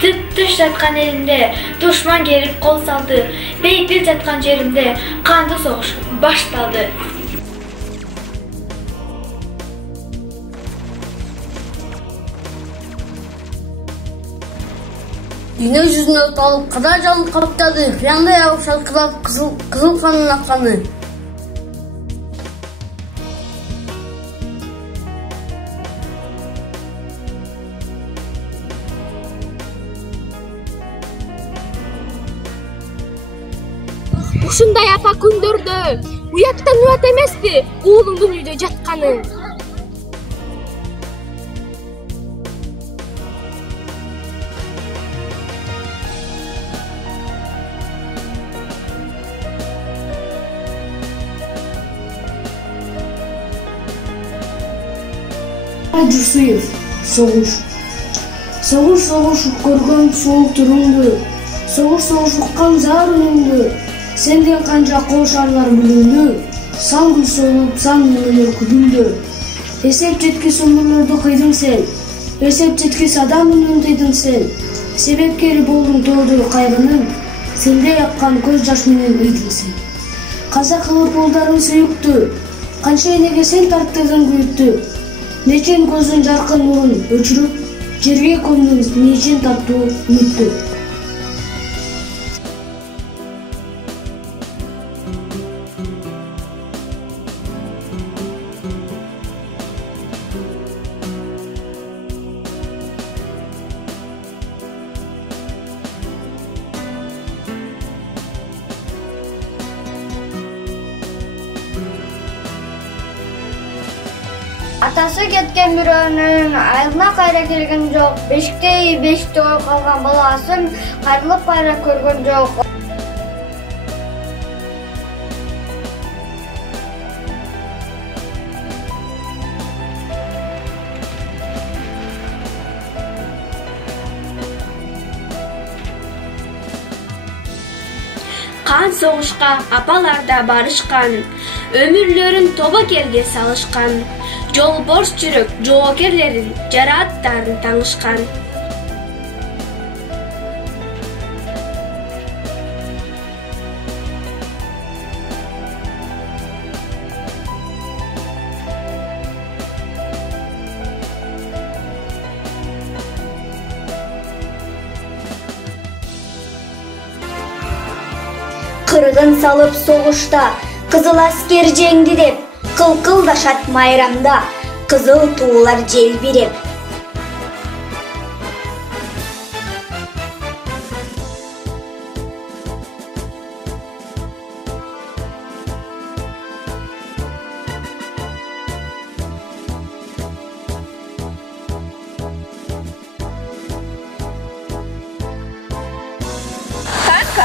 Тыш жаткан элимде душман келип кол салды. Бейпил жаткан жеримде кандуу согуш башталды. Dünya yüzüne alıp kadar canlı kaptadı. Yanda yağıp şarkılar kızıl kanın akkanı. Ушундай апа күндөрдө уяттан уят эмеспи уулуңдун үйдө жатканы. Жусуев, согуш. Согуш көргөн суул турумду. Согуш уккан зар үнүмдү. Сенден канча кошарлар бүлүндү. Сан гүл солуп, сан үнөлөр күдүлдү. Эсеп жеткис өмүрлөрдү кыйдың сен. Эсеп жеткис адам үнүн тыйдың сен. Себепкери болдуң тоодой кайгынын. Сенде яккан көз жаш менен ыйдың сен. Каза кылып балдарың сүйүктү. Канча энеге сен тарттырдың күйүктү. Нечен көзүн жаркын нурун өчүрүп, жерге көмдүң нечен таттуу үмүттү. Атасы кеткен бирөөнүн айылына кайра келген жок. Бешикте калган баласын кайрылып кайра көргөн жок. Кан согушка апалар да барышкан, өмүрлөрүн тобокелге салышкан, жолборс жүрөк жоокерлерин жарааттарын таңышкан. Кыргын салып согушта, кызыл аскер жеңди деп, кылкылдашат майрамда, кызыл туулар желбиреп.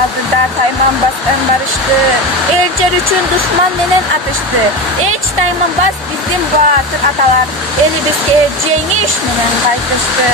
Aldında Taymanbaz ön barıştı. Elçer üçün düşman menen atıştı. Eç Taymanbaz bizim batır atalar. Elibizge cengiş menen kaytıştı.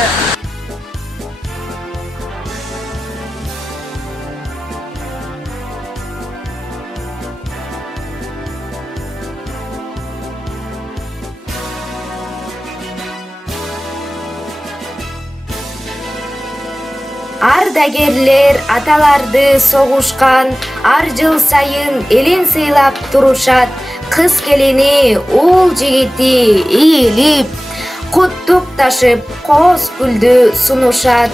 Ардагерлер аталарды согушкан, ар жыл сайын элин сыйлап турушат. Кыз келини, уул жигити ийилип, куттукташып, кооз гүлдү сунушат.